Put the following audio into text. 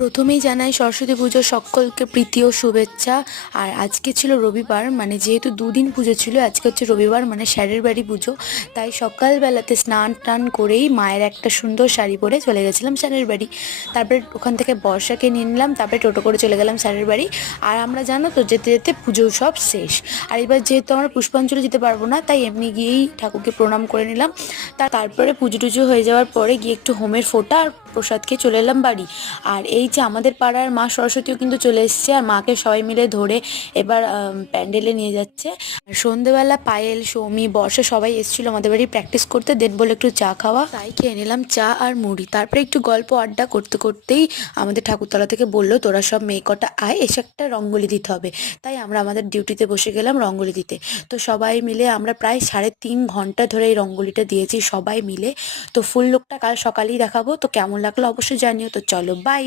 প্রথমেই জানাই সরস্বতী পুজোর সকলকে প্রীতি ও শুভেচ্ছা। আর আজকে ছিল রবিবার, মানে যেহেতু দুদিন পুজো ছিল, আজকে হচ্ছে রবিবার মানে স্যারের বাড়ি পুজো। তাই সকালবেলাতে স্নান টান করেই মায়ের একটা সুন্দর শাড়ি পরে চলে গেছিলাম স্যারের বাড়ি। তারপরে ওখান থেকে বর্ষাকে নিয়ে নিলাম, তারপরে টোটো করে চলে গেলাম স্যারের বাড়ি। আর আমরা জানো তো যেতে যেতে পুজো সব শেষ। আর এবার যেহেতু আমরা পুষ্পাঞ্জলি দিতে পারবো না, তাই এমনি গিয়েই ঠাকুরকে প্রণাম করে নিলাম। তারপরে পুজো টুজো হয়ে যাওয়ার পরে গিয়ে একটু হোমের ফোঁটা আর প্রসাদ খেয়ে চলে এলাম বাড়ি। আর এই যে আমাদের পাড়ার মা সরস্বতীও কিন্তু চলে এসছে, আর মাকে সবাই মিলে ধরে এবার প্যান্ডেলে নিয়ে যাচ্ছে। আর সন্ধেবেলা পায়েল, সৌমি, বর্ষা সবাই এসেছিলো আমাদের বাড়ি প্র্যাকটিস করতে, দেন বলে একটু চা খাওয়া, তাই খেয়ে নিলাম চা আর মুড়ি। তারপরে একটু গল্প আড্ডা করতে করতেই আমাদের ঠাকুরতলা থেকে বললো, তোরা সব মেয়ে কটা আয়, এসে একটা রঙ্গোলি দিতে হবে। তাই আমরা আমাদের ডিউটিতে বসে গেলাম রঙ্গোলি দিতে। তো সবাই মিলে আমরা প্রায় 3.5 ঘন্টা ধরে এই রঙ্গোলিটা দিয়েছি সবাই মিলে। তো ফুল লুকটা কাল সকালেই দেখাবো। তো কেমন লাগলো অবশ্যই জানিও। তো চলো, বাই।